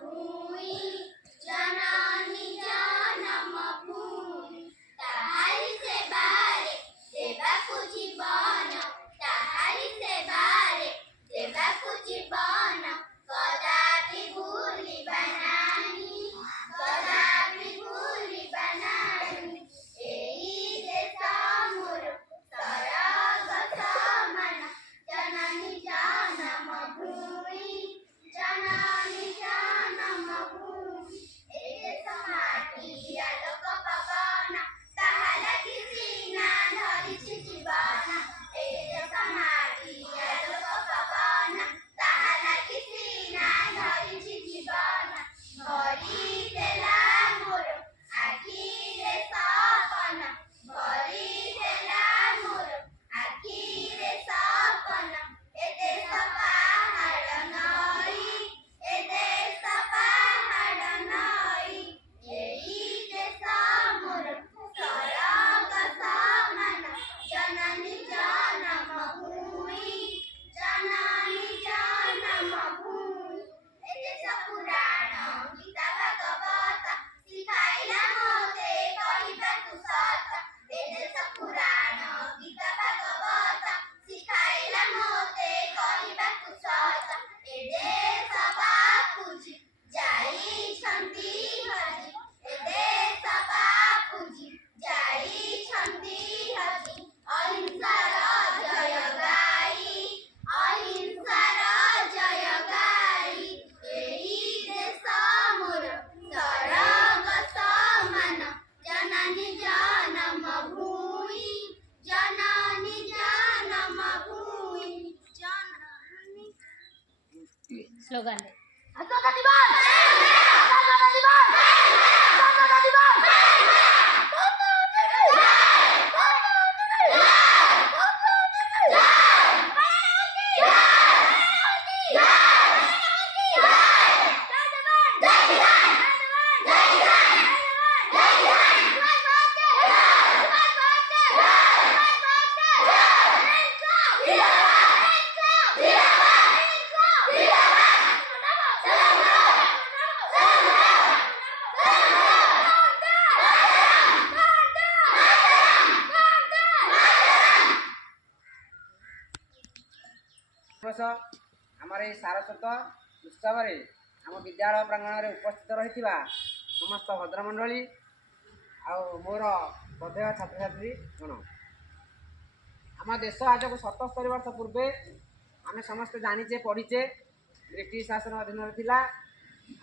भूमि जननी जन्म भूमि ताहारी सेवारे देवाकु जीवन ताहारी सेवारे देवाकु जीवन कदापि भूलिबा नाही कदापि भूलिबा नाही एई देश मोर सरग समान जननी जन्म भूमि जननी जन्म भूमि ए देश माटी आलोक पवन ताहा लागि सीना धरिछि जीवन ए देश माटी आलोक पवन ताहा लागि सीना धरिछि जीवन भरि देला मोर आखिरे सपन भरि देला मोर आखिरे सपन ए देश पहाड़ नई ए देश पहाड़ नई एई देश मोर सरग समान जननी जन्म भूमि जननी जन्म भूमि ए देश पुराण गीता भागवत शिखाइला मोते कहिबाकु सत ए देश पुराण गीता भागवत शिखाइला मोते कहिबाकु सत ए देश बापुजी ଯାଇଛନ୍ତି ହଜି ଏ ଦେଶ ବାପୁଜି ଯାଇଛନ୍ତି ହଜି ଅହିଂସାର ଜୟ ଗାଇ ଅହିଂସାର ଜୟ ଗାଇ ଏଇ ଦେଶ ମୋର ସରଗ ସମାନ ଜନନୀ ଜନମ ଭୂମି ଜନନୀ ଜନମ ଭୂମି ଜନନୀ স্লোগান দে আজাদ দিবস আজাদ দিবস আজাদ দিবস आमर ये सारस्वत उत्सव आम विद्यालय प्रांगण में उपस्थित रही समस्त भद्रमंडली मोर श्रद्धेय छात्र छात्री गण आम देश आज को 77 वर्ष पूर्वे आम समस्ते जानीचे पढ़ीचे ब्रिटिश शासन अधीन थिला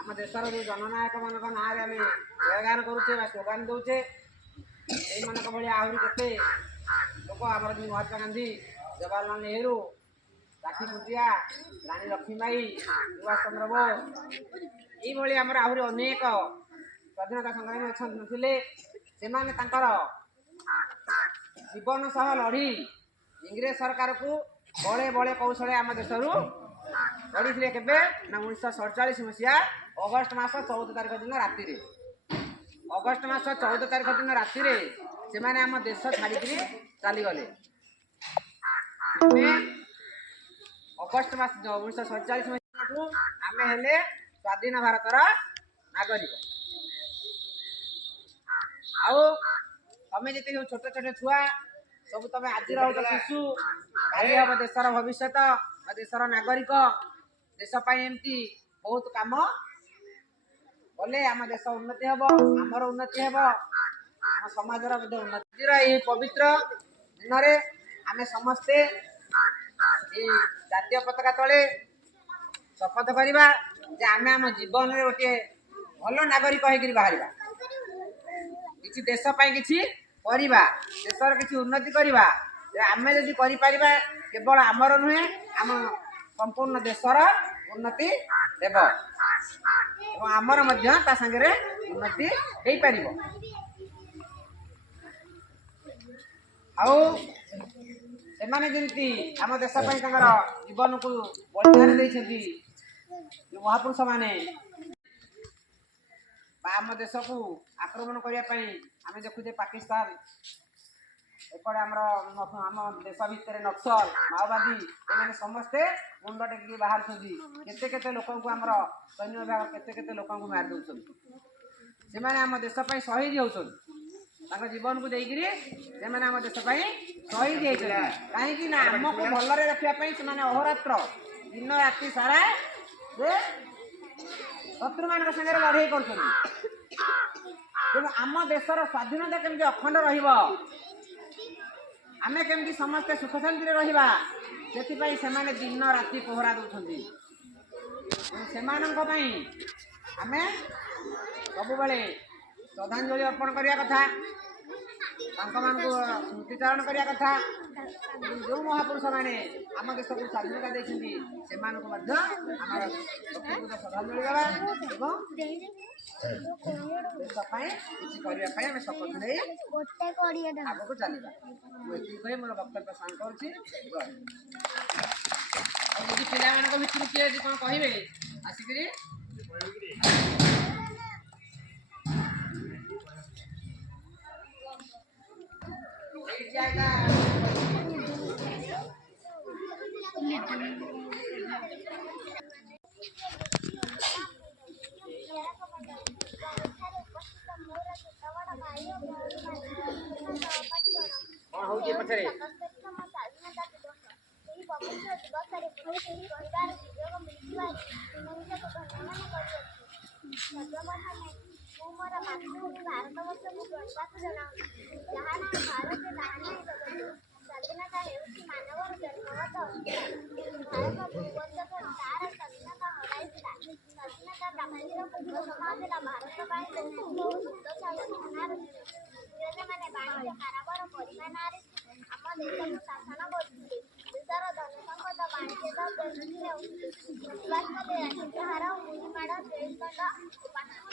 आम देशर जो जननायक मान ना आम जयगान करुचे स्लोगान दौचे यही मान भाई आहरी केते लोक आम महात्मा गांधी जवाहरलाल नेहरू राखी पुटिया रानी लक्ष्मीबाई सुभाष चंद्र बोस ये आमर आहरी अनेक स्वाधीनता संग्रामी अच्छे से जीवन सह लड़ी इंग्रेज सरकार को बड़े बड़े कौशल आम देश लड़ी थे केवे ना 1947 मसीहा अगस्ट मास 14 तारिख दिन राति अगस्ट मास 14 तारिख दिन राति से आम देश छाड़ी चलीगले अगस्ट मास 1947 मसीहा आम हेले स्वाधीन भारतर नागरिक आमे जिते छोट छोट छुआ सब तुम आज शिशु काली हम देशर भविष्य देशर नागरिक देशपाई एमती बहुत कम कले आम देश उन्नति हम आमर उन्नति हम आम समाजर उन्नति ये पवित्र दिन में आम समस्ते जातीय पताका तले शपथ करवा जे आम आम जीवन में गोटे भल नागरिक होकर बाहर किसी देशपाई किसी करवा देशर किसी उन्नति करवा आम जदि केवल आमर नुहे आम संपूर्ण देशर उन्नति हेब आमर संगे उन्नति हो पार सेमाने जमी आम देशपाई जीवन को बलिदान देती महापुरुष माने आम देश को आक्रमण करने आम देखुचे पाकिस्तान एपटे आम देश भितर नक्सल माओवादी एमाने समस्ते मुंड टेकिकी बाहर केते केते लोक आमर सैन्य विभाग केते केते लोक मार दौरान से आम देश शहीद होती जीवन को देकरी से आम देश शहीद होती कहीं आमको भलरे रखापी से अहोरात्र दिन राति सारा से शत्रु मान संगे लड़ाई कर आम देशर स्वाधीनता केमती अखंड रहिबो आमे केमती समस्ते सुख शांति रहिबा सेतिपई सेमाने दिन राति पहरा दउछंती सेमानंक पई आमे सब बेले श्रद्धांजलि अर्पण करिया कथा स्मृतिचारण करिया कथा जो महापुरुष मैंने आम देश को स्वाधीनता देती से श्रद्धांजलि देवा देश किसी शपथ नहीं आग को चलवा मुझे मोर वक्तव्य शांत करुँची पिला भितर किए कौन कहे आसिक पचरे मोर मातृभूमि भारतवर्ष को गणवास जनाऊँ जहाँ भारत स्वाधीनता हेउछि मानवर जन्मगत भारत भूवर्ष तार स्वाधीनता हराइथिला स्वाधीनता प्राप्तिर पूर्व समय देला भारत ପାଇଁ ବହୁତ ଶକ୍ତିଶାଳୀ ଘଟଣାର ଇଂରେଜମାନେ ବାଣିଜ୍ୟ କାରବାର କରିବା ନାଁରେ ଆମ ଦେଶକୁ ଶାସନ କରୁଥିଲେ ଦେଶର ଧନ ସମ୍ପଦ ବାଣିଜ୍ୟ ବୃଦ୍ଧି ହେଉଥିଲେ ପ୍ରତିବାଦ କଲେ ରାଜ୍ୟହାର ଗୁଳିମାଡ଼ ଜେଲଦଣ୍ଡ ପାଠକୁ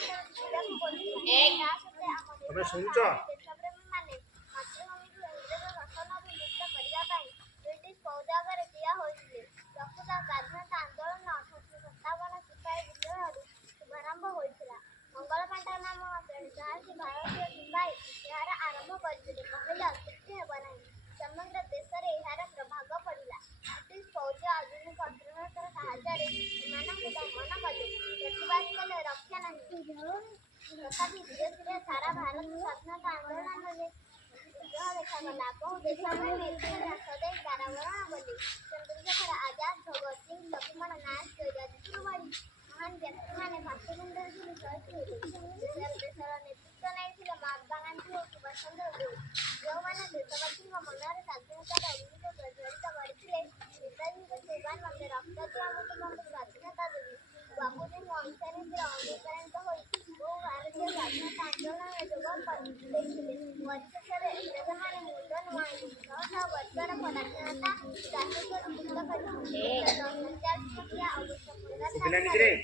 କରୁଥିଲେ ତା ସତ୍ତ୍ୱେ ଆମ ଦେଶପ୍ରେମୀମାନେ ମାତୃଭୂମିକୁ ଇଂରେଜ ଶାସନରୁ ମୁକ୍ତ କରିବା ପାଇଁ ବ୍ରିଟିଶ ଫୌଜ ଆଗରେ ଠିଆ ହୋଇଥିଲେ ପ୍ରକୃତ ସ୍ୱାଧୀନତା ଆନ୍ଦୋଳନ 1857 ସିପାହୀ ବିଦ୍ରୋହରୁ ଶୁଭାରମ୍ଭ ହୋଇଥିଲା ମଙ୍ଗଳପାଣ୍ଡା ନାମ ସାହସୀ ଭାରତୀୟ ସିପାହୀ ଏହାର ଆରମ୍ଭ କରିଥିଲେ କହିଲେ ଅତ୍ୟୁକ୍ତି ହେବ ନାହିଁ ସମଗ୍ର ଦେଶରେ ଏହାର ପ୍ରଭାବ ପଡ଼ିଲା ବ୍ରିଟିଶ ଫୌଜ ଆଧୁନିକ ଅସ୍ତ୍ରଶସ୍ତ୍ର ସାହାଯ୍ୟରେ ଏମାନଙ୍କୁ ଦମନ କଲେ ପ୍ରତିବାଦ କଲେ ରକ୍ଷା ନାହିଁ ତଥାପି ଧୀରେ ଧୀରେ ସାରା ଭାରତ ସ୍ୱାଧୀନତା ଆନ୍ଦୋଳନରେ ବିଦ୍ରୋହ ଦେଖାଗଲା ବହୁ ଦେଶପ୍ରେମୀ ଏଥିରେ ହ୍ରାସ ଦେଇ କାରାବରଣ କଲେ ଚନ୍ଦ୍ରଶେଖର ଆଜାଦ ଭଗତ ସିଂ ଲକ୍ଷ୍ମଣ ନାୟକ ଜ୍ୟୋତିପୁର ଭଳି ମହାନ ବ୍ୟକ୍ତିମାନେ ମାତୃଭୂମିରେ ଶହୀଦ ହୋଇଥିଲେ ଦେଶର ନେତୃତ୍ୱ ନେଇଥିଲେ ମହାତ୍ମା ଗାନ୍ଧୀ ଓ ସୁଭାଷ ଚନ୍ଦ୍ର ବୋଷ ଯେଉଁମାନେ ଦେଶବାସୀଙ୍କ ମନରେ ସ୍ୱାଧୀନତାର ଅଗ୍ନିକୁ ପ୍ରଜ୍ୱଳିତ କରିଥିଲେ ନେତାଜୀଙ୍କ ସ୍ଲୋଗାନ ମୋତେ ରକ୍ତ ଦିଅ ମୁଁ ତୁମକୁ ସ୍ୱାଧୀନତା ଦେବି ବାପୁଜୀଙ୍କ ଅହିଂସାନୀତିରେ ଅନୁପ୍ରାଣିତ ହୋଇ ବହୁ ଭାରତୀୟ ସ୍ୱାଧୀନତା ଆନ୍ଦୋଳନରେ ଯୋଗ ଦେଇଥିଲେ ପରିଶେଷରେ ଇଂରେଜମାନେ ମୁଣ୍ଡ ନୁଆଁଇଲେ ଶହ ଶହ ବର୍ଷର ପରାଧୀନତା ଜାତିକୁ ମୁକ୍ତ କରିଥିଲେ 10,000 ଅବଶ୍ୟ